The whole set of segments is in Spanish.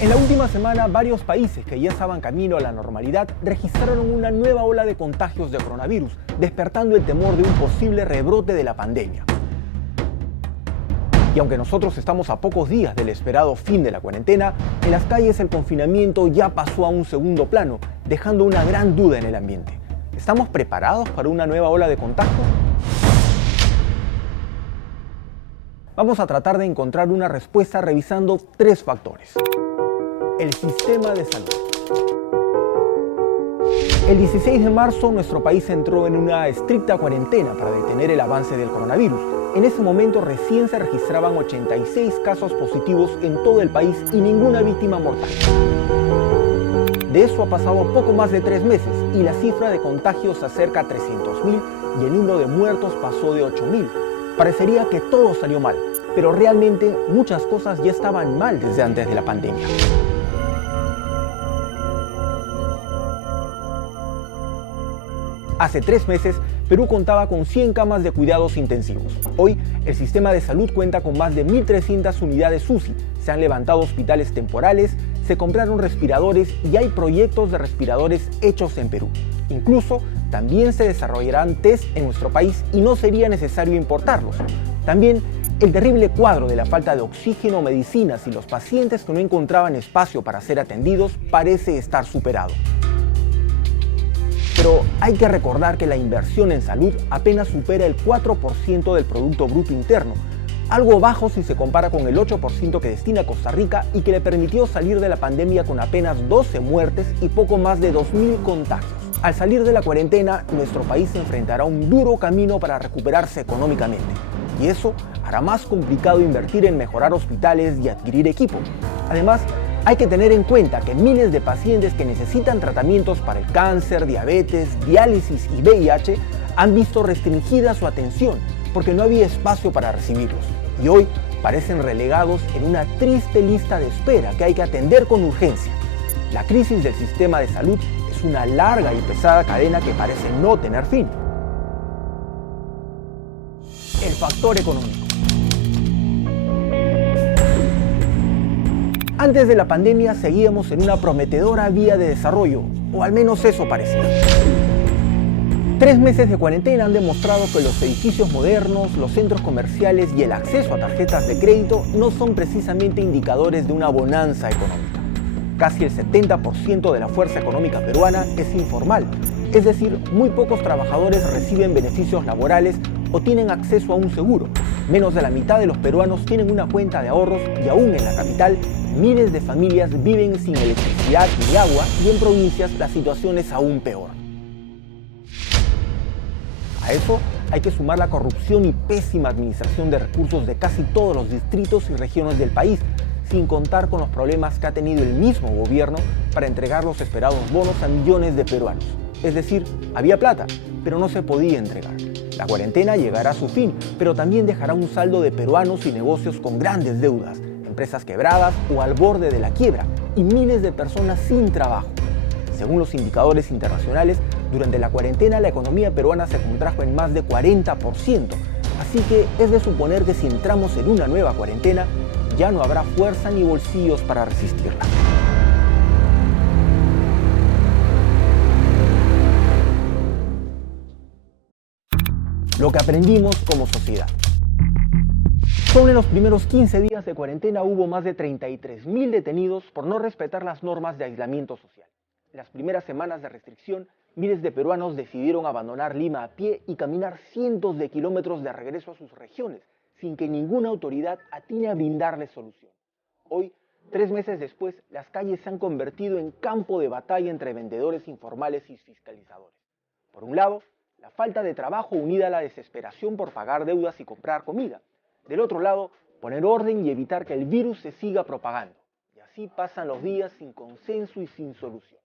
En la última semana, varios países que ya estaban camino a la normalidad registraron una nueva ola de contagios de coronavirus, despertando el temor de un posible rebrote de la pandemia. Y aunque nosotros estamos a pocos días del esperado fin de la cuarentena, en las calles el confinamiento ya pasó a un segundo plano, dejando una gran duda en el ambiente. ¿Estamos preparados para una nueva ola de contagio? Vamos a tratar de encontrar una respuesta revisando tres factores. El sistema de salud. El 16 de marzo nuestro país entró en una estricta cuarentena para detener el avance del coronavirus. En ese momento recién se registraban 86 casos positivos en todo el país y ninguna víctima mortal. De eso ha pasado poco más de 3 meses y la cifra de contagios se acerca a 300.000 y el número de muertos pasó de 8.000. Parecería que todo salió mal, pero realmente muchas cosas ya estaban mal desde antes de la pandemia. Hace 3 meses, Perú contaba con 100 camas de cuidados intensivos. Hoy, el sistema de salud cuenta con más de 1.300 unidades UCI. Se han levantado hospitales temporales, se compraron respiradores y hay proyectos de respiradores hechos en Perú. Incluso, también se desarrollarán test en nuestro país y no sería necesario importarlos. También, el terrible cuadro de la falta de oxígeno, medicinas y los pacientes que no encontraban espacio para ser atendidos parece estar superado. Pero hay que recordar que la inversión en salud apenas supera el 4% del Producto Bruto Interno, algo bajo si se compara con el 8% que destina Costa Rica y que le permitió salir de la pandemia con apenas 12 muertes y poco más de 2.000 contagios. Al salir de la cuarentena, nuestro país enfrentará un duro camino para recuperarse económicamente, y eso hará más complicado invertir en mejorar hospitales y adquirir equipo. Además, hay que tener en cuenta que miles de pacientes que necesitan tratamientos para el cáncer, diabetes, diálisis y VIH han visto restringida su atención porque no había espacio para recibirlos. Y hoy parecen relegados en una triste lista de espera que hay que atender con urgencia. La crisis del sistema de salud es una larga y pesada cadena que parece no tener fin. El factor económico. Antes de la pandemia seguíamos en una prometedora vía de desarrollo, o al menos eso parecía. 3 meses de cuarentena han demostrado que los edificios modernos, los centros comerciales y el acceso a tarjetas de crédito no son precisamente indicadores de una bonanza económica. Casi el 70% de la fuerza económica peruana es informal, es decir, muy pocos trabajadores reciben beneficios laborales o tienen acceso a un seguro. Menos de la mitad de los peruanos tienen una cuenta de ahorros y aún en la capital, miles de familias viven sin electricidad ni agua y en provincias la situación es aún peor. A eso hay que sumar la corrupción y pésima administración de recursos de casi todos los distritos y regiones del país, sin contar con los problemas que ha tenido el mismo gobierno para entregar los esperados bonos a millones de peruanos. Es decir, había plata, pero no se podía entregar. La cuarentena llegará a su fin, pero también dejará un saldo de peruanos y negocios con grandes deudas, empresas quebradas o al borde de la quiebra y miles de personas sin trabajo. Según los indicadores internacionales, durante la cuarentena la economía peruana se contrajo en más de 40%, así que es de suponer que si entramos en una nueva cuarentena, ya no habrá fuerza ni bolsillos para resistirla. Lo que aprendimos como sociedad. Solo en los primeros 15 días de cuarentena hubo más de 33.000 detenidos por no respetar las normas de aislamiento social. En las primeras semanas de restricción, miles de peruanos decidieron abandonar Lima a pie y caminar cientos de kilómetros de regreso a sus regiones, sin que ninguna autoridad atine a brindarles solución. Hoy, 3 meses después, las calles se han convertido en campo de batalla entre vendedores informales y fiscalizadores. Por un lado, la falta de trabajo unida a la desesperación por pagar deudas y comprar comida. Del otro lado, poner orden y evitar que el virus se siga propagando. Y así pasan los días sin consenso y sin solución.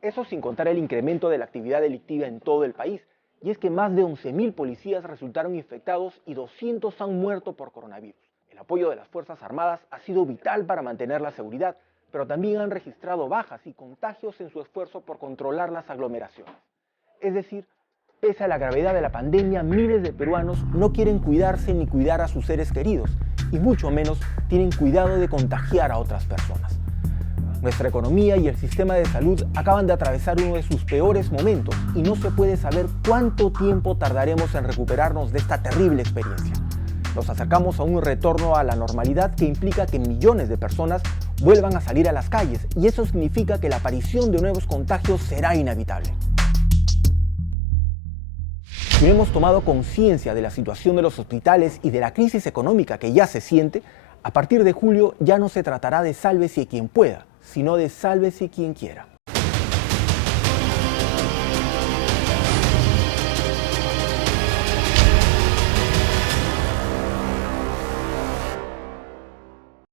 Eso sin contar el incremento de la actividad delictiva en todo el país. Y es que más de 11.000 policías resultaron infectados y 200 han muerto por coronavirus. El apoyo de las Fuerzas Armadas ha sido vital para mantener la seguridad, pero también han registrado bajas y contagios en su esfuerzo por controlar las aglomeraciones. Es decir, pese a la gravedad de la pandemia, miles de peruanos no quieren cuidarse ni cuidar a sus seres queridos, y mucho menos tienen cuidado de contagiar a otras personas. Nuestra economía y el sistema de salud acaban de atravesar uno de sus peores momentos y no se puede saber cuánto tiempo tardaremos en recuperarnos de esta terrible experiencia. Nos acercamos a un retorno a la normalidad que implica que millones de personas vuelvan a salir a las calles y eso significa que la aparición de nuevos contagios será inevitable. Si no hemos tomado conciencia de la situación de los hospitales y de la crisis económica que ya se siente, a partir de julio ya no se tratará de sálvese quien pueda, sino de sálvese quien quiera.